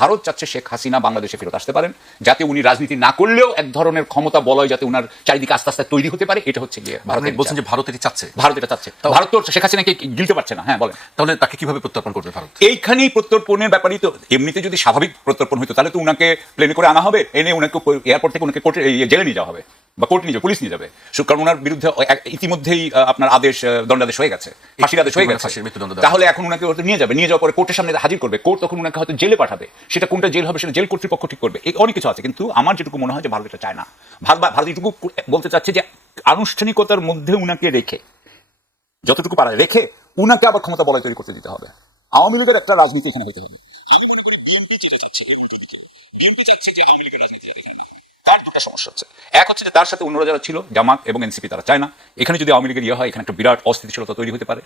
ভারত চাচ্ছে শেখ হাসিনা বাংলাদেশে ফেরত আসতে পারেন, যাতে উনি রাজনীতি না করলেও এক ধরনের ক্ষমতা বলয় যাতে উনার চারিদিকে আস্তে আস্তে তৈরি হতে পারে। এটা হচ্ছে গিয়ে ভারতের বলছেন যে ভারত এটা চাচ্ছে। ভারত এটা চাচ্ছে। ভারত তো শেখ হাসিনাকে গিলতে পারছে না। হ্যাঁ বলেন, তাহলে তাকে কিভাবে প্রত্যর্পণ করবে ভারত? এইখানেই প্রত্যর্পণের ব্যাপারই তো। এমনিতে যদি স্বাভাবিক প্রত্যর্পণ হতো তাহলে তো উনাকে প্লেনে করে আনা হবে, এনে উনাকে এয়ারপোর্ট থেকে উনাকে কোর্টে জেলে নিয়ে যাওয়া হবে বা কোর্ট নিয়ে যাবে, পুলিশ নিয়ে যাবে। কারণ ওনার বিরুদ্ধে ইতিমধ্যেই আপনার আদেশ, দণ্ডাদেশ হয়ে গেছে, ফাঁসির আদেশ হয়ে গেছে। তাহলে এখন উনাকে নিয়ে যাবে, নিয়ে যাওয়ার পরে কোর্টের সামনে হাজির করবে, কোর্ট তখন উনাকে হয়তো জেলে পাঠাবে। সেটা কোনটা জেল হবে সেটা জেল কর্তৃপক্ষ ঠিক করবে। এই অনেক কিছু আছে, কিন্তু আমার যেটুকু মনে হয় যে ভারত এটা চায় না। ভারত এটুকু বলতে চাচ্ছে যে আনুষ্ঠানিকতার মধ্যে উনাকে রেখে, যতটুকু পারে রেখে উনাকে আবার ক্ষমতা বলয় তৈরি করতে দিতে হবে। আওয়ামী লীগের একটা রাজনীতি এখানে হতে হবে। তার দুটা সমস্যা হচ্ছে, এক হচ্ছে যে তার সাথে অন্যরা যারা ছিল জামাত এবং এনসিপি তারা চায় না। এখানে যদি আওয়ামী লীগের হয় এখানে একটা বিরাট অস্থিতিশীলতা তৈরি হতে পারে।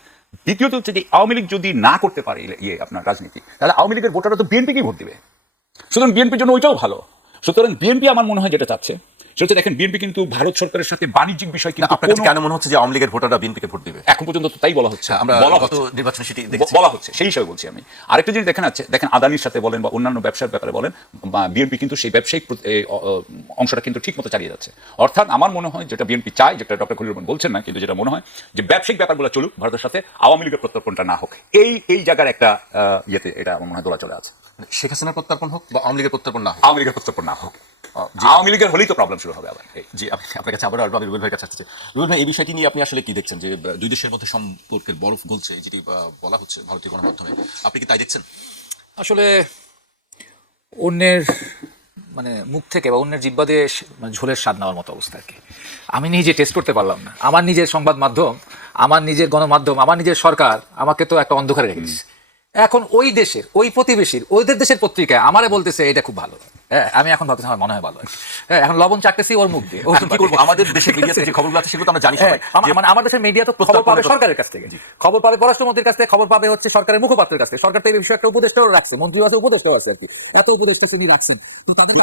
দ্বিতীয়ত হচ্ছে যে আওয়ামী লীগ যদি না করতে পারে আপনার রাজনীতি, তাহলে আওয়ামী লীগের ভোটাররা তো বিএনপিকেই ভোট দিবে। সুতরাং বিএনপির জন্য ওইটাও ভালো। সুতরাং বিএনপি আমার মনে হয় যেটা চাচ্ছে সেটা, দেখেন বিএনপি কিন্তু ভারত সরকারের সাথে বাণিজ্যিক বিষয় কিন্তু কেন মনে হচ্ছে যে আওয়ামী লীগের ভোটাররা বিএনপিকে ভোট দিবে? এখন পর্যন্ত তো তাই বলা হচ্ছে, আমরা গত নির্বাচনে সেটি বলা হচ্ছে, সেই হিসাবে বলছি আমি। আরেকটা জিনিস দেখেন আদানির সাথে বলেন বা অন্যান্য ব্যবসার ব্যাপারে বলেন, বিএনপি কিন্তু সেই ব্যবসায়িক অংশটা কিন্তু ঠিক মতো চালিয়ে যাচ্ছে। অর্থাৎ আমার মনে হয় যেটা বিএনপি চায়, যেটা ডক্টর খলিল রহমান বলছেন না, কিন্তু যেটা মনে হয় যে ব্যবসায়িক ব্যাপারগুলো চলুক, ভারতের সাথে আওয়ামী লীগের প্রত্যর্পণটা না হোক। এই জায়গার একটা ইয়েতে এটা আমার মনে হয় দোলা চলে আছে। শেখ হাসিনার প্রত্যর্পণ হোক বা আওয়ামী লীগের প্রত্যর্পণ না হোক, আওয়ামী লীগের প্রত্যর্পণ না হোক। আওয়ামী লীগের হলেই তো প্রবলেম শুরু হবে আবার। জি, আপনার কাছে আবার রুবেল ভাইয়ের কাছে আসছে। রুবেল ভাই, এই বিষয়টি নিয়ে আপনি আসলে কি দেখছেন যে দুই দেশের মধ্যে সম্পর্কের বরফ গলছে, যেটি বলা হচ্ছে ভারতীয় গণমাধ্যমে, আপনি কি তাই দেখছেন? আসলে অন্যের মানে মুখ থেকে বা অন্যের জিব্বা দিয়ে ঝোলের স্বাদ নেওয়ার মতো অবস্থা আর কি। আমি নিজে টেস্ট করতে পারলাম না। আমার নিজের সংবাদ মাধ্যম, আমার নিজের গণমাধ্যম, আমার নিজের সরকার আমাকে তো একটা অন্ধকারে রেখে দিচ্ছে। এখন ওই দেশের, ওই প্রতিবেশীর, ওদের দেশের পত্রিকায় আমারে বলতেছে এটা খুব ভালো। হ্যাঁ, আমি এখন ভাবতেছি আমার মনে হয় ভালো। হ্যাঁ, এখন লবণ চাকতেছি ওর মুখ দিয়ে। কি করবো, আমাদের দেশের মিডিয়াতে যে খবরগুলো আছে সেগুলো তো আমরা জানি সবাই। মানে আমার দেশের মিডিয়া তো খবর পাবে সরকারের কাছ থেকে, খবর পাবে পররাষ্ট্রমন্ত্রীর কাছ থেকে, খবর পাবে হচ্ছে সরকারের মুখপাত্রের কাছ থেকে। সরকার তো এই বিষয়ে একটা উপদেষ্টাও রাখছে, মন্ত্রীও আছে, উপদেষ্টাও আছে আর কি। এত উপদেষ্টা তিনি রাখছেন, তো তাদের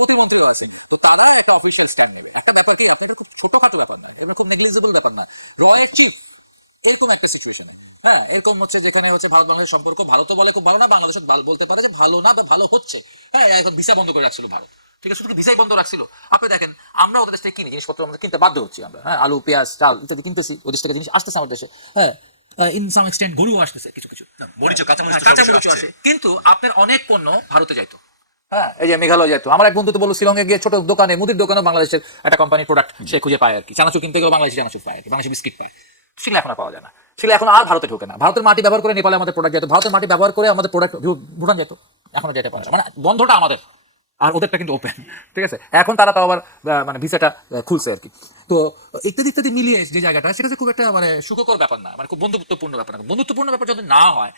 প্রতিমন্ত্রীও আছেন, তো তারা একটা অফিসিয়াল স্ট্যান্ড নেবে। একটা ব্যাপার কি, আপনি এটা খুব ছোটখাটো ব্যাপার না, এটা খুব নেগলিজেবল ব্যাপার না। রয়ের চিফ এরকম একটা সিচুয়েশনে, হ্যাঁ, এরকম হচ্ছে যেখানে হচ্ছে ভারত বাংলাদেশ সম্পর্ক, ভারতও বলে খুব ভালো না, বাংলাদেশ বলতে পারে যে ভালো না বা ভালো হচ্ছে। হ্যাঁ, এখন ভিসা বন্ধ করে রাখছিল ভারত, ঠিক আছে, শুধু ভিসাই বন্ধ রাখছিল। আপনি দেখেন আমরা ওদের দেশ থেকে কিনি জিনিসপত্র, আমাদের কিনতে বাধ্য হচ্ছি আমরা। হ্যাঁ, আলু, পেঁয়াজ, চাল ইত্যাদি কিনতেছি, ওদের থেকে জিনিস আসতেছে আমাদের দেশে। হ্যাঁ, ইন সাম এক্সটেন্ট গরু আসতেছে, কিছু কাঁচামরিচ আসে, কিন্তু আপনার অনেক পণ্য ভারতে যাইতো। হ্যাঁ, এই যে মেঘালয় যেত, আমার এক বন্ধু তো বললো শিলংয়ে গিয়ে ছোট দোকানে, মুদির দোকানে বাংলাদেশের একটা কোম্পানির প্রোডাক্ট সে খুঁজে পায় আর কি। চানাচুর কিনতে গেলে বাংলাদেশি চানাচুর পায়, বাংলাদেশি বিস্কিট পায়। সেগুলো এখন আর পাওয়া যায় না, সেগুলো এখন আর ভারতে ঢোকে না। ভারতের মাটি ব্যবহার করে নেপালে আমাদের প্রোডাক্ট যেত, ভারতের মাটি ব্যবহার করে আমাদের প্রোডাক্ট ভুটান যেত, এখনো যেতে পারে না। মানে বন্ধটা আমাদের, আর ওদেরটা কিন্তু ওপেন, ঠিক আছে। এখন তারা তো আবার মানে ভিসাটা খুলছে আর কি। তো ইত্যাদি ইত্যাদি মিলিয়ে যে জায়গাটা, সেটা খুব একটা মানে সুখকর ব্যাপার না, মানে খুব বন্ধুত্বপূর্ণ ব্যাপার না। বন্ধুত্বপূর্ণ ব্যাপার যদি না হয়,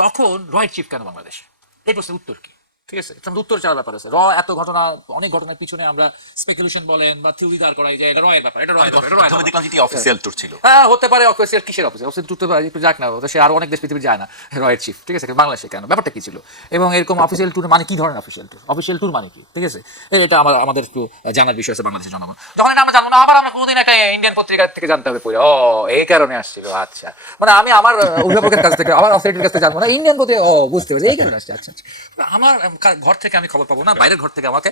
তখন রয়ের চিফ কেন বাংলাদেশে? এই প্রশ্নের উত্তর কি? ঠিক আছে, উত্তর চাওয়ার ব্যাপার আছে। এত ঘটনা, অনেক ঘটনার পিছনে আমরা স্পেকুলেশন বলেন বা থিওরি দাঁড় করাই যে এটা রয়ের ব্যাপার, এটা রয়ের ব্যাপার। অফিসিয়াল ট্যুর ছিল, হ্যাঁ, হতে পারে অফিসিয়াল, কিসের অফিসিয়াল ট্যুর তো যাক না, সে আরো অনেক দেশ পৃথিবীর যায় না রয়ের চিফ, ঠিক আছে, বাংলাদেশে কেন, ব্যাপারটা কি ছিল? এবং এরকম অফিসিয়াল ট্যুর মানে কি ধরনের অফিসিয়াল ট্যুর, অফিসিয়াল ট্যুর মানে কি, ঠিক আছে, এটা আমাদের একটু জানার বিষয় আছে বাংলাদেশের জনগণ। যখন এটা আমরা জানবো না, আবার আমরা কোনোদিন একটা ইন্ডিয়ান পত্রিকা থেকে জানতে হবে পড়ে, ও এই কারণে আসছিল, আচ্ছা, মানে আমি আমার অভিভাবকের কাছ থেকে, আমার অথরিটির কাছ থেকে জানবো না, ইন্ডিয়ান পত্রিকা, ও বুঝতে পারছি এই কারণে আসছে, আচ্ছা। আমার ঘর থেকে আমি খবর পাবো না, বাইরের ঘর থেকে আমাকে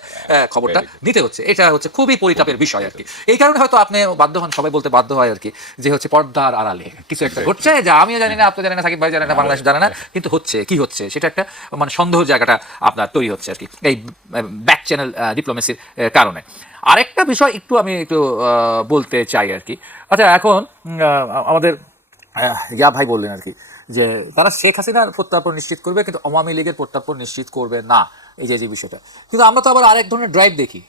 খবরটা নিতে হচ্ছে। এটা হচ্ছে খুবই পরিতাপের বিষয় আর কি। এই কারণে হয়তো আপনি বাধ্য হন, সবাই বলতে বাধ্য হয় আর কি, যে হচ্ছে পর্দার আড়ালে কিছু একটা ঘটছে, যা আমিও জানি না, আপনি জানেন না, সাকিব ভাই জানেন না, বাংলাদেশ জানে না, কিন্তু হচ্ছে, কি হচ্ছে সেটা একটা মানে সন্দেহ জায়গাটা আপনার তৈরি হচ্ছে আর কি, এই ব্যাক চ্যানেল ডিপ্লোমেসির কারণে। আরেকটা বিষয় একটু আমি একটু বলতে চাই আর কি। আচ্ছা, এখন আমাদের ইয়া ভাই বললেন আর কি যে তারা শেখ হাসিনার প্রত্যার্পণ নিশ্চিত করবে, কিন্তু আওয়ামী লীগের প্রত্যার্পণ নিশ্চিত করবে না, এই যে বিষয়টা। কিন্তু আমরা তো আবার আরেক ধরনের ড্রাইভ দেখি,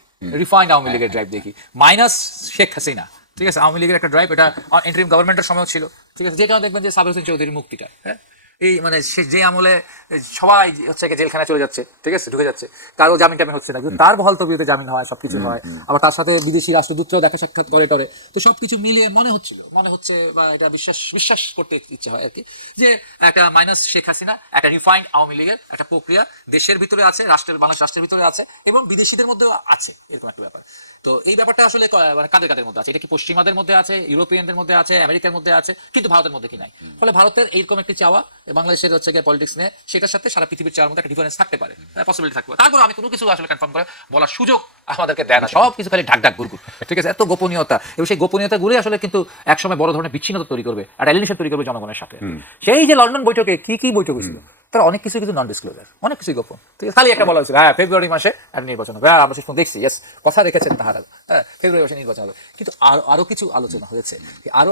রিফাইন্ড আওয়ামী লীগের ড্রাইভ দেখি, মাইনাস শেখ হাসিনা, ঠিক আছে, আওয়ামী লীগের একটা ড্রাইভ, এটা ইন্টারিম গভর্নমেন্টের সময় ছিল, ঠিক আছে, যে কারণে দেখবেন যে সাবির হোসেন চৌধুরীর মুক্তিটা, হ্যাঁ, এই মানে যে আমলে সবাই হচ্ছে জেলখানায় চলে যাচ্ছে, ঠিক আছে, ঢুকে যাচ্ছে, কারো জামিন টামিন হচ্ছে না, কিন্তু তার বহাল তবিয়তে জামিন হয়, সবকিছু হয়, আবার তার সাথে বিদেশি রাষ্ট্রদূতরাও দেখা সাক্ষাৎ করে টরে, তো সবকিছু মিলিয়ে মনে হচ্ছে বা এটা বিশ্বাস করতে ইচ্ছে হয় আর কি, যে একটা মাইনাস শেখ হাসিনা, একটা রিফাইন্ড আওয়ামী লীগের একটা প্রক্রিয়া দেশের ভিতরে আছে, বাংলাদেশ রাষ্ট্রের ভিতরে আছে, এবং বিদেশিদের মধ্যেও আছে, এরকম একটা ব্যাপার। তো এই ব্যাপারটা আসলে মানে কাদের মধ্যে আছে? এটা কি পশ্চিমাদের মধ্যে আছে, ইউরোপিয়ানদের মধ্যে আছে, আমেরিকার মধ্যে আছে, কিন্তু ভারতের মধ্যে কি নাই? ফলে ভারতের এইরকম একটি চাওয়া বাংলাদেশের হচ্ছে গিয়ে পলিটিক্স নিয়ে, সেটার সাথে সারা পৃথিবীর চার মধ্যে একটা ডিফারেন্স থাকতে পারে, পসিবিলিটি থাকতে পারে। তারপর আমি কোনো কিছু আসলে কনফার্ম করে বলার সুযোগ আমাদেরকে দেয় না, সব কিছু খালি ঢাক ঢাক গুড়গুড়, ঠিক আছে, এত গোপনীয়তা। এবং সেই গোপনীয়তা গুলি আসলে কিন্তু একসময় বড় ধরনের বিচ্ছিন্নতা তৈরি করবে, আর অ্যালিনেশন তৈরি করবে জনগণের সাথে। সেই যে লন্ডন বৈঠকে কি বৈঠক হয়েছিল, তারা অনেক কিছু কিন্তু নন ডিসক্লোজার, অনেক কিছু গোপন, ঠিক আছে। খালি একটা বলা হয়েছিল হ্যাঁ ফেব্রুয়ারি মাসে একটা নির্বাচন হবে, আমরা শেষ পর্যন্ত দেখছি, ইয়েস, কথা রেখেছেন তাহারা, হ্যাঁ ফেব্রুয়ারি মাসে নির্বাচন হবে। কিন্তু আরো কিছু আলোচনা হয়েছে,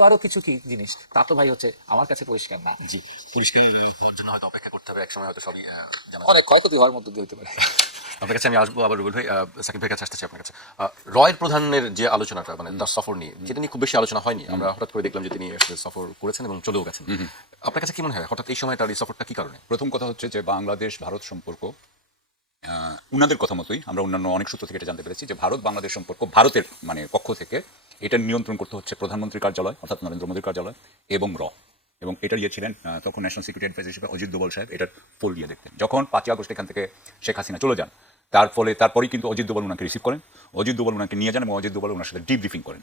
আরো কিছু কি জিনিস, তা তো ভাই হচ্ছে আমার কাছে পরিষ্কার না। জি, পরিষ্কার হওয়ার জন্য হয়তো অপেক্ষা করতে হবে, এক সময় হয়তো সবই অনেক ক্ষয়ক্ষতি হওয়ার মধ্যে দিয়ে হতে পারে। আপনার কাছে আমি আসবো আবার রুবেল ভাই, সাকিব ভাইয়ের কাছে আসতেছি আপনার কাছে। রয়ের প্রধানের যে আলোচনাটা, মানে তার সফর নিয়ে, যেটা নিয়ে খুব বেশি আলোচনা হয়নি, আমরা হঠাৎ করে দেখলাম যে তিনি আসলে সফর করেছেন এবং চলেও গেছেন। আপনার কাছে কি মনে হয় হঠাৎ এই সময় তার এই সফরটা কি কারণে? প্রথম কথা হচ্ছে যে বাংলাদেশ ভারত সম্পর্ক, উনাদের কথা মতোই আমরা অন্যান্য অনেক সূত্র থেকে এটা জানতে পেরেছি যে ভারত বাংলাদেশ সম্পর্ক ভারতের মানে পক্ষ থেকে এটা নিয়ন্ত্রণ করতে হচ্ছে প্রধানমন্ত্রীর কার্যালয় অর্থাৎ নরেন্দ্র মোদীর কার্যালয় এবং এবং এটা ছিলেন তখন ন্যাশনাল সিকিউরিটি অ্যাডভাইজার হিসেবে অজিত দোভাল সাহেব এটার ফল দিয়ে দেখতেন। যখন 5ই আগস্ট এখান থেকে শেখ হাসিনা চলে যান, তারপরেই কিন্তু অজিত দোভাল ওনাকে রিসিভ করেন, অজিত দোভাল ওনাকে নিয়ে যান এবং অজিত দোভাল ওনার সাথে ডিব্রিফিং করেন।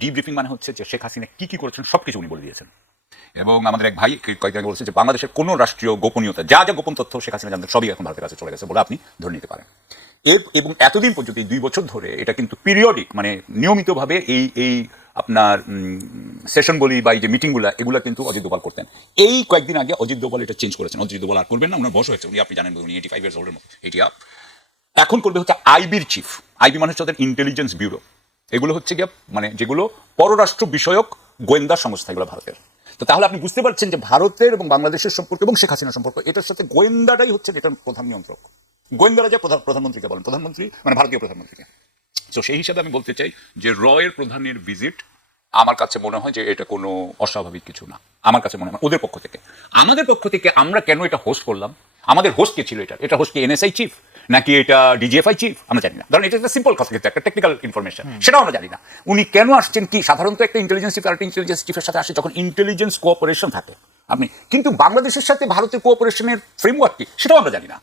ডিব্রিফিং মানে হচ্ছে যে শেখ হাসিনা কি করেছেন সব কিছু উনি বলে দিয়েছেন। এবং আমাদের এক ভাই কয়েকদিন আগে বলছে যে বাংলাদেশের কোনো রাষ্ট্রীয় গোপনীয়তা যা গোপন তথ্য শেখ হাসিনা জানতেন সবই এখন ভারতের কাছে চলে গেছে বলে আপনি ধরে নিতে পারেন। এবং এতদিন পর্যন্ত 2 বছর ধরে এটা কিন্তু পিরিয়ডিক মানে নিয়মিতভাবে এই আপনার সেশন বলি বা এই যে মিটিংগুলো এগুলো কিন্তু অজিত দোভাল করতেন। এই কয়েকদিন আগে অজিত দোভাল এটা চেঞ্জ করেছেন, অজিত দোভাল আর করবেন না, ওনার বয়স হয়েছে, উনি আপনি জানেন উনি 85 ইয়ার্স ওল্ডের মতো, এটি আপ এখন করবে হচ্ছে আইবির চিফ। আইবি মানে হচ্ছে ওদের ইন্টেলিজেন্স ব্যুরো, এগুলো হচ্ছে গিয়ে মানে যেগুলো পররাষ্ট্র বিষয়ক গোয়েন্দা সংস্থা এগুলো ভারতের। তো তাহলে আপনি বুঝতে পারছেন যে ভারতের এবং বাংলাদেশের সম্পর্ক এবং শেখ হাসিনার সম্পর্ক এটার সাথে গোয়েন্দাটাই হচ্ছে এটার প্রধান নিয়ন্ত্রক। গোয়েন্দারা যে প্রধানমন্ত্রীকে বলেন, প্রধানমন্ত্রী মানে ভারতীয় প্রধানমন্ত্রীকে। তো সেই হিসাবে আমি বলতে চাই যে রয়ের প্রধানের ভিজিট আমার কাছে মনে হয় যে এটা কোনো অস্বাভাবিক কিছু না। আমার কাছে মনে হয় ওদের পক্ষ থেকে, আমাদের পক্ষ থেকে আমরা কেন এটা হোস্ট করলাম, আমাদের হোস্ট কে ছিল, এটা হোস্ট কি এনএসআই চিফ নাকি এটা ডিজিএফআই চিফ আমরা জানি না। ধরেন এটা একটা সিম্পল কথা, একটা টেকনিক্যাল ইনফরমেশন, সেটাও আমরা জানি না। উনি কেন আসছেন কি, সাধারণত একটা ইন্টেলিজেন্স চিফ আর একটা ইন্টেলিজেন্স চিফের সাথে আসে যখন ইন্টেলিজেন্স কোঅপারেশন থাকে আপনি, কিন্তু বাংলাদেশের সাথে ভারতের কোঅপারেশনের ফ্রেমওয়ার্ক কি সেটাও আমরা জানি না।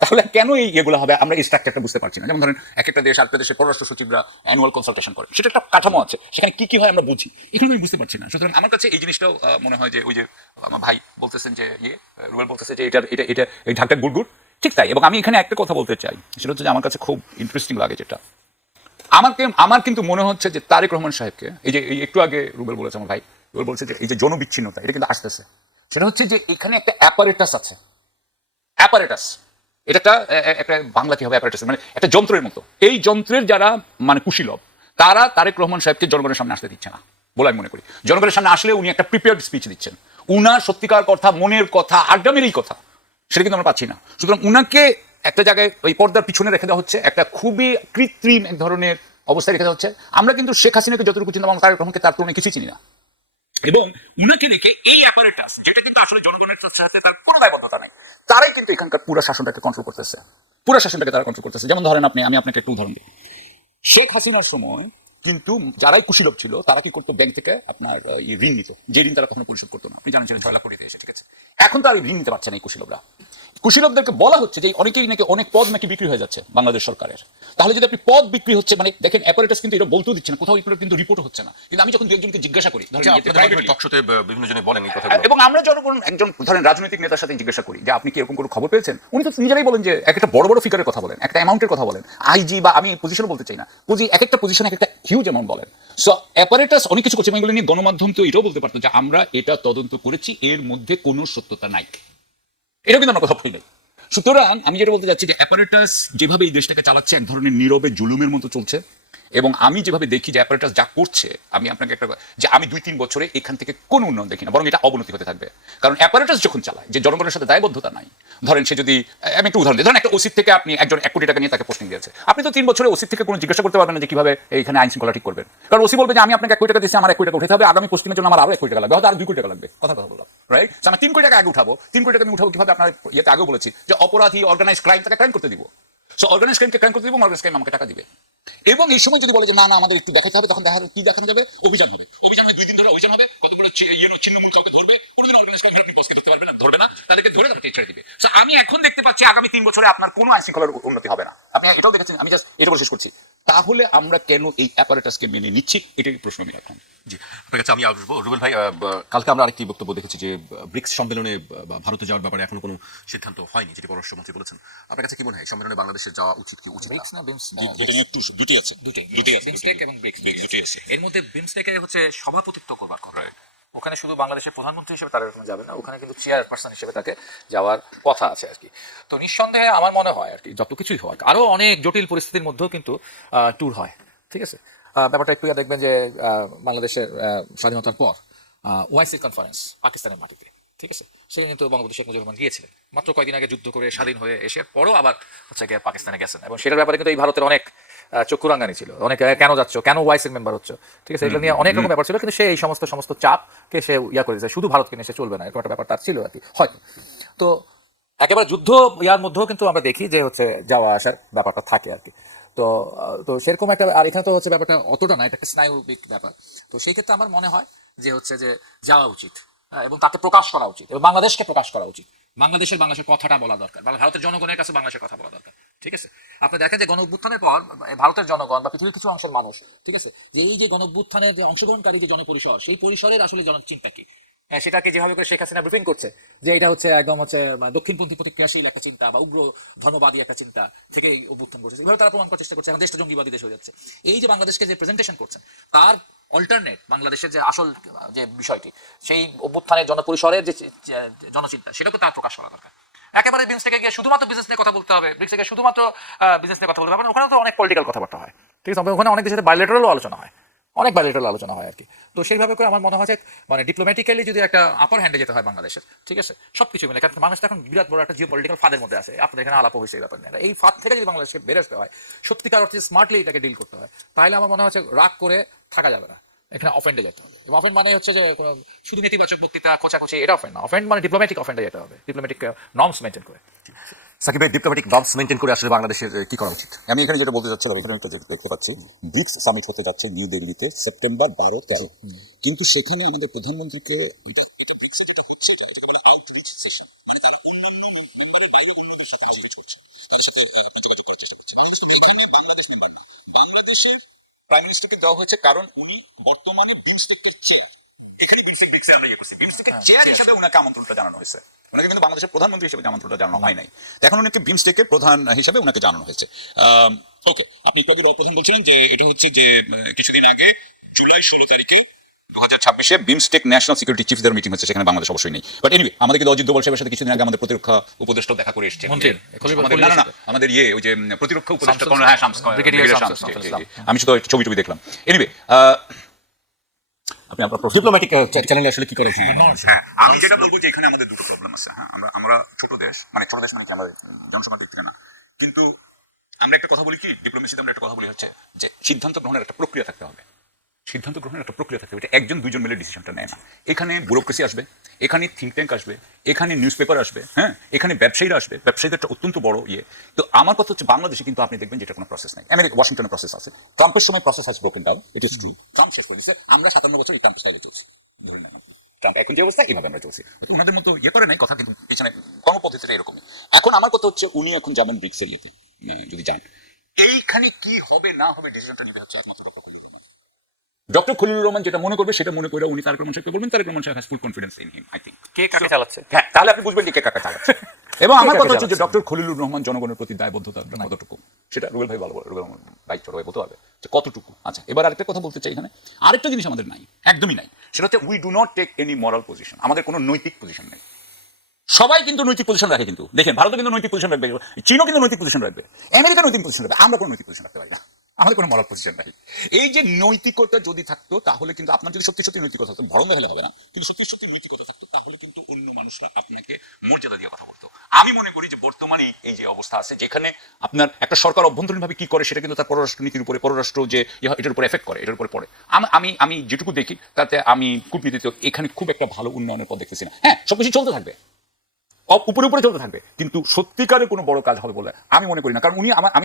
তাহলে কেন এগুলো হবে আমরা এই স্ট্রাকচারটা বুঝতে পারছি না। যেমন ধরেন এক একটা দেশ আরেকটা দেশের পররাষ্ট্র সচিবরা অ্যানুয়াল কনসালটেশন করে, সেটা একটা কাঠামো আছে, সেখানে কি হয় আমরা বুঝি, এখানে আমি বুঝতে পারছি না। সুতরাং আমার কাছে এই জিনিসটাও মনে হয় যে ওই যে আমার ভাই বলতেছেন যে রুবেল বলতেছে যে এটা এই ঢাকটা গুড়গুড়, ঠিক তাই। এবং আমি এখানে একটা কথা বলতে চাই, সেটা হচ্ছে যে আমার কাছে খুব ইন্টারেস্টিং লাগে যেটা আমার কিন্তু মনে হচ্ছে যে তারেক রহমান সাহেবকে এই যে একটু আগে রুবেল বলেছে, আমার ভাই রুবেল বলছে যে এই যে জনবিচ্ছিন্নতা এটা কিন্তু আসতেছে, সেটা হচ্ছে যে এখানে একটা অ্যাপারেটাস আছে, অ্যাপারেটাস এটা একটা বাংলা কি হবে অ্যাপারেটাস মানে একটা যন্ত্রের মতো। এই যন্ত্রের যারা মানে কুশীলব তারা তারেক রহমান সাহেবকে জনগণের সামনে আসতে দিচ্ছে না বলে আমি মনে করি। জনগণের সামনে আসলে উনি একটা প্রিপেয়ার্ড স্পিচ দিচ্ছেন, উনার সত্যিকার কথা, মনের কথা, আড্ডামের এই কথা সেটা কিন্তু আমরা পাচ্ছি না। সুতরাং উনাকে একটা জায়গায় ওই পর্দার পিছনে রেখে দেওয়া হচ্ছে, একটা খুবই কৃত্রিম এক ধরনের অবস্থায় রেখে দেওয়া হচ্ছে। আমরা কিন্তু শেখ হাসিনাকে যতটুকু চিন্তা তারেক রহমানকে তার তুলনায় কিছুই চিনি না। এবং উনাকে রেখে এই অ্যাপারেটাস যেটা কিন্তু আসলে জনগণের সাথে তার কোনো দায়বদ্ধতা নাই, তারাই কিন্তু এখানকার পুরো শাসনটাকে কন্ট্রোল করতেছে, পুরো শাসনটাকে তারা কন্ট্রোল করতেছে। যেমন ধরেন আমি আপনাকে একটু উদাহরণ দিই, শেখ হাসিনার সময় কিন্তু যারাই কুশীলব ছিল তারা কি করতো, ব্যাংক থেকে আপনার ঋণ নিত, যে ঋণ তারা কখনো পরিশোধ করতো না। আপনি জানেন 6 লাখ কোটি এসে, ঠিক আছে, এখন তো আর ঋণ নিতে পারছে না এই কুশীলবরা। কুশীলবদেরকে বলা হচ্ছে যে অনেকেই নাকি অনেক পদ নাকি বিক্রি হয়ে যাচ্ছে বাংলাদেশ সরকারের। তাহলে যদি আপনি পদ বিক্রি হচ্ছে মানে দেখেন অ্যাপারেটাস কিন্তু এটা বলতেও দিচ্ছে না, কোথাও এগুলো কিন্তু রিপোর্ট হচ্ছে না। কিন্তু আমি যখন দু একজনকে জিজ্ঞাসা করি টকশোতে বিভিন্ন জনে বলেন এই কথাগুলো, এবং আমরা যখন একজন ধরেন রাজনৈতিক নেতার সাথে জিজ্ঞাসা করি যে আপনি কি এরকম কোনো খবর পেয়েছেন, উনি তো নিজেরাই বলেন যে একটা বড় বড় ফিগারের কথা বলেন, একটা অ্যামাউন্টের কথা বলেন, আইজি বা আমি পজিশন বলতে চাই না, এক একটা পজিশন এক একটা হিউজ অ্যামাউন্ট বলেন। সো অ্যাপারেটাস অনেক কিছু করছে, এগুলো নিয়ে গণমাধ্যম তো এটাও বলতে পারতো যে আমরা এটা তদন্ত করেছি, এর মধ্যে কোনো সত্যতা নাই, এটাও কিন্তু আমরা কথা বলি নাই। সুতরাং আমি যেটা বলতে চাচ্ছি যে অ্যাপারেটাস যেভাবে এই দেশটাকে চালাচ্ছে এক ধরনের নীরবে জুলুমের মতো চলছে। এবং আমি যেভাবে দেখি যে অ্যাপারেটাস যা করছে, আমি আপনাকে একটা যে আমি 2-3 বছরে এখান থেকে কোনো উন্নয়ন দেখি না, বরং এটা অবনতি হতে থাকবে। কারণ অ্যাপারেটাস যখন চালায় যে জনগণের সাথে দায়বদ্ধতা নাই, ধরেন সে যদি আমি একটু উদাহরণ দিই, ধরেন একটা ওসির থেকে আপনি একজন 1 কোটি টাকা নিয়ে তাকে পোস্টিং দিয়েছে, আপনি তো 3 বছরে ওসির থেকে কোনো জিজ্ঞাসা করতে পারবেন না যে কিভাবে এইখানে আইন শৃঙ্খলা ঠিক করবেন। কারণ ওসি বলবে যে আমি আপনাকে 1 কোটি টাকা দিচ্ছি, আমার 1 কোটি টাকা উঠাতে হবে, আগামী পোস্টিংয়ের জন্য আমার আরো 1 কোটি টাকা লাগবে, হয়তো আর 2 কোটি টাকা লাগবে, কথা বললাম রাইট। আমি 3 কোটি টাকা আগে উঠাবো, 3 কোটি টাকা আমি উঠাবো কিভাবে, আপনার ইয়েতে আগেও বলেছি যে অপরাধী অর্গানাইজ ক্রাইম তাকে ক্রাইম করতে দিব। সো অর্গানাইজ ক্রাইমকে ক্রাইম করতে দিব, অর্গানাইজ ক্রাইম আমাকে টাকা দিবে। এবং এই সময় যদি বলে যে না আমাদের একটু দেখাতে হবে, তখন কি দেখানো যাবে, অভিযান হবে। 2 দিন ধরে অভিযান হবে, কতগুলো চিহ্নমূল কাউকে ধরবে, কোনোদিন বাংলাদেশকে আপনি বসকে ধরতে পারবেন না, ধরবে না, তাদেরকে ধরে তাদেরকে ছেড়ে দিবে। So আমি এখন দেখতে পাচ্ছি আগামী 3 বছরে আপনার কোনো আইন শৃঙ্খলার উন্নতি হবে না। আপনি এটাও দেখেছেন, আমি জাস্ট এটা বলে শেষ করছি। তাহলে আমরা কেন এই অ্যাপারেটাসকে মেনে নিচ্ছি, এটাই প্রশ্ন আমি রাখলাম। জি, আপনার কাছে আমি আসবো রুবেল ভাই। কালকে আমরা আরেকটি বক্তব্য দেখেছি যে ব্রিক্স সম্মেলনে ভারতে যাওয়ার ব্যাপারে এখনো কোনো সিদ্ধান্ত হয়নি, যেটি পররাষ্ট্রমন্ত্রী বলেছেন। আপনার কাছে কি মনে হয় সম্মেলনে বাংলাদেশের যাওয়া উচিত কি উচিত না? ব্রিক্স না বিমস এটা নিয়ে দুটি আছে, দুটোই, দুটি আছে, বিমস্টেক এবং ব্রিক্স দুটি আছে। এর মধ্যে বিমস্টেকে হচ্ছে সভাপতিত্ব করবার কথা। ওখানে শুধু বাংলাদেশের প্রধানমন্ত্রী হিসেবে তারা এরকম যাবে না, ওখানে কিন্তু চেয়ারপারসন হিসেবে তাকে যাওয়ার কথা আছে আর কি। তো নিঃসন্দেহে আমার মনে হয় আর কি, যত কিছুই হোক আরো অনেক জটিল পরিস্থিতির মধ্যেও কিন্তু ট্যুর হয়, ঠিক আছে। ব্যাপারটা একটু দেখবেন যে বাংলাদেশের স্বাধীনতার পর ওআইসি কনফারেন্স পাকিস্তানের মাটিতে, ঠিক আছে, সেখানে কিন্তু বঙ্গবন্ধু শেখ মুজিবুর রহমান গিয়েছিলেন মাত্র কয়েকদিন আগে, যুদ্ধ করে স্বাধীন হয়ে এসে পরও আবার হচ্ছে গিয়ে পাকিস্তানে গেছেন, এবং সেটার ব্যাপারে কিন্তু এই ভারতের অনেক চক্ষুরাঙ্গানি ছিল, অনেক কেন যাচ্ছ, কেন ওয়াইসির মেম্বার হচ্ছে, ঠিক আছে, এগুলো নিয়ে অনেক রকম ব্যাপার ছিল, কিন্তু সে এই সমস্ত চাপকে সে ইয়া করে দিয়েছে, শুধু ভারতকে নিয়ে সে চলবে না, এরকম একটা ব্যাপার তার ছিল আর কি হয়তো। তো একেবারে যুদ্ধ ইয়ার মধ্যেও কিন্তু আমরা দেখি যে হচ্ছে যাওয়া আসার ব্যাপারটা থাকে আর কি। তো তো সেরকম একটা, আর এখানে তো হচ্ছে ব্যাপারটা অতটা না, এটা একটা স্নায়ুবিক ব্যাপার। তো সেই ক্ষেত্রে আমার মনে হয় যে হচ্ছে যে যাওয়া উচিত, এবং তাতে প্রকাশ করা উচিত, এবং বাংলাদেশকে প্রকাশের বাংলাদেশের কথাটা বলা দরকার, ভারতের জনগণের কাছে বাংলাদেশের কথা বলা দরকার, ঠিক আছে। আপনি দেখেন যে গণ অভ্যুত্থানের পর ভারতের জনগণ বা পৃথিবীর কিছু অংশের মানুষ, ঠিক আছে, যে এই যে গণ অভ্যুত্থানের যে অংশগ্রহণকারী যে জনপরিসর, সেই পরিসরের আসলে জনচিন্তা কি, সেটাকে যেভাবে করে শেখ হাসিনা ব্রিফিং করছে যে এটা হচ্ছে একদম হচ্ছে দক্ষিণপন্থী প্রতিক্রিয়াশীল একটা চিন্তা বা উগ্র ধর্মবাদী একটা চিন্তা থেকে এই অভ্যুত্থান করছে, এইভাবে তারা প্রমাণ করার চেষ্টা করছে, এখন দেশটা জঙ্গিবাদী দেশ হয়ে যাচ্ছে। এই যে বাংলাদেশকে যে প্রেজেন্টেশন করছেন, তার অল্টারনেট বাংলাদেশের যে আসল যে বিষয়টি, সেই অভ্যুত্থানের জনপরিসরের যে জনচিন্তা, সেটাকে তার প্রকাশ করা দরকার। একেবারে বিমস থেকে গিয়ে শুধুমাত্র বিজনেস নিয়ে কথা বলতে হবে, ব্রিক্স থেকে শুধুমাত্র বিজনেস নিয়ে কথা বলতে হবে, ওখানে তো অনেক পলিটিক্যাল কথাবার্তা হয়, ঠিক আছে, ওখানে অনেক দেশের বাইলেটারালও আলোচনা হয়, অনেক বাইলেটারাল আলোচনা হয় আর কি। তো সেইভাবে করে আমার মনে হয় যে মানে ডিপ্লোম্যাটিক্যালি যদি একটা আপার হ্যান্ডে যেতে হয় বাংলাদেশের, ঠিক আছে, সবকিছু মিলে, কারণ মানুষ এখন বিরাট বড় একটা জিও পলিটিক্যাল ফাঁদের মধ্যে আছে, আপনাদের এখানে আলাপ হয়েছে এই ব্যাপার নিয়ে, এই ফাঁদ থেকে যদি বাংলাদেশকে বের আসতে হয়, সত্যিকার অর্থে স্মার্টলি এটাকে ডিল করতে হয়, তাহলে আমার মনে হচ্ছে রাগ করে থাকা যাবে না, এখানে অফেন্ডে যেতে হবে। এবং অফেন্ড মানে হচ্ছে যে শুধু নেতিবাচক বক্তৃতা খোঁচাখুচি, এটা অফেন্ড না, অফেন্ড মানে ডিপ্লোম্যাটিক অফেন্ডে যেতে হবে, ডিপ্লোম্যাটিক নর্মস মেনটেন করে। সাকিব ভাই, ডিপ্লোম্যাটিক নর্মস মেনটেন করে আসলে বাংলাদেশের কি করা উচিত? আমি এখানে যেটা বলতে চাচ্ছিলাম, এখানে তো যেটা দেখতে পাচ্ছি ব্রিক্স সামিট হতে যাচ্ছে নিউ দিল্লিতে সেপ্টেম্বর 12-13, কিন্তু সেখানে আমাদের প্রধানমন্ত্রীকে এটা ব্রিক্সে যেটা হচ্ছে এটা আউটরিচ সেশন, মানে তারা অন্যান্য মেম্বারের বাইরে অন্যদের সাথে আলোচনা করছে, তাদের সাথে যোগাযোগ করার চেষ্টা করছে। এখানে বাংলাদেশ মেম্বার না, বাংলাদেশের প্রাইম মিনিস্টারকে দেওয়া হয়েছে কারণ উনি বর্তমানে বিমস্টেকের চেয়ার। এখানে ব্রিক্সে আমরা ইয়ে করছি, বিমস্টেকের চেয়ার হিসেবে ওনাকে আমন্ত্রণটা জানানো হয়েছে, ওনাকে কিন্তু বাংলাদেশের প্রধানমন্ত্রী হিসেবে আমন্ত্রণটা জানানো হয় নাই। এখন ওনাকে বিমস্টেকের প্রধান হিসেবে ওনাকে জানানো হয়েছে। ওকে, আপনি একটু আগে প্রধান বলছিলেন যে এটা হচ্ছে যে কিছুদিন আগে জুলাই 16 তারিখে 2026-এ বিমস্টেক ন্যাশনাল সিকিউরিটি চিফদের মিটিং হচ্ছে, সেখানে বাংলাদেশ অবশ্যই নেই। বাট এনিওয়ে, আমাদের কিন্তু অজিত দোভাল সাহেবের সাথে কিছুদিন আগে আমাদের প্রতিরক্ষা উপদেষ্টা দেখা করে এসেছে, আমাদের ওই যে প্রতিরক্ষা উপদেষ্টা কর্নেল শামস, আমি শুধু ছবি দেখলাম। এনিওয়ে, আপনি আপনার ডিপ্লোম্যাটিক চ্যানেলে আসলে কি করে? আমি যেটা বলবো যে এখানে আমাদের দুটো প্রবলেম আছে। হ্যাঁ, আমরা ছোট দেশ মানে কি আমাদের জনসংখ্যার দিক থেকে না, কিন্তু আমরা একটা কথা বলি কি, ডিপ্লোমেসিতে আমরা একটা কথা বলি হচ্ছে যে সিদ্ধান্ত গ্রহণের একটা প্রক্রিয়া থাকতে হবে, সিদ্ধান্ত গ্রহণের একটা প্রক্রিয়া থাকতে হবে, এটা একজন দুইজন মিলে ডিসিশনটা নেয় না। এখানে ব্যুরোক্রেসি আসবে, এখানে থিঙ্ক ট্যাঙ্ক আসবে, এখানে নিউজ পেপার আসবে, হ্যাঁ, এখানে ব্যবসায়ীরা আসবে, ব্যবসায়ীদের একটা অত্যন্ত বড় ইয়ে। তো আমার কথা হচ্ছে বাংলাদেশে কিন্তু আপনি দেখবেন যেটা কোনো প্রসেস নাই। আমেরিকা ওয়াশিংটনে প্রসেস আছে, ট্রাম্পের সময় process has broken down, it is true, Trump শেষ করে দিচ্ছে, আমরা 57 বছর এই ট্রাম্প স্টাইলে চলছি, ট্রাম্প এখন যে অবস্থা এইভাবে আমরা চলছি, ওনাদের মতো ইয়ে করে নাই কথা, কিন্তু পিছনে কর্মপদ্ধতিটা এরকমই। এখন আমার কথা হচ্ছে উনি এখন যাবেন ব্রিক্সের ইয়েতে, যদি যান, এইখানে কি হবে না হবে ডিসিশনটা নিতে হচ্ছে একমাত্র ডক্টর খলিলুর রহমান যেটা মনে করবে সেটা মনে করে উনি তারেক রহমান সাহেবকে বলবেন, তারেক রহমান সাহেব has full confidence in him. I think কে কাকে চালাচ্ছে, হ্যাঁ, তাহলে আপনি বুঝবেন যে কে কাকে চালাচ্ছে। এবং আমার কথা হচ্ছে যে ডক্টর খলিলুর রহমান জনগণের প্রতি দায়বদ্ধতা কতটুকু, সেটা রুবেল ভাই ভালো, রুবেল ভাই ছোট ভাই বলতে হবে যে কতটুকু। আচ্ছা, এবার আরেকটা কথা বলতে চাই, এখানে আরেকটা জিনিস আমাদের নাই, একদমই নাই, সেটা হচ্ছে we do not take any moral position, আমাদের কোনো নৈতিক পজিশন নেই। সবাই কিন্তু নৈতিক পজিশন রাখে, কিন্তু দেখেন ভারতও কিন্তু নৈতিক পজিশন রাখবে, চীনও কিন্তু নৈতিক পজিশন রাখবে, আমেরিকা নৈতিক পজিশন রাখবে, আমরা কোনো নৈতিক পজিশন রাখতে পারি না, আমাদের কোনো মরাল পজিশন নাই। এই যে নৈতিকতা যদি থাকতো, তাহলে কিন্তু আপনার যদি সত্যি সত্যি নৈতিকতা থাকতো, ভরম দেখালে হবে না, কিন্তু সত্যি সত্যি নৈতিকতা থাকতো, তাহলে কিন্তু অন্য মানুষরা আপনাকে মর্যাদা দিয়ে কথা বলতো। আমি মনে করি যে বর্তমানে এই যে অবস্থা আছে, যেখানে আপনার একটা সরকার অভ্যন্তরীণভাবে কি করে সেটা কিন্তু তার পররাষ্ট্র নীতির উপরে, পররাষ্ট্র যে এটার উপরে এফেক্ট করে, এটার উপরে পড়ে। আমি যেটুকু দেখি তাতে আমি কূটনীতিতে এখানে খুব একটা ভালো উন্নয়নের পথ দেখতেছি না। হ্যাঁ, সবকিছু চলতে থাকবে, উপরে উপরে চলতে থাকবে, কিন্তু সত্যিকারের কোনো বড় কাজ হবে বলে আমি মনে করি না, কারণ উনি আমি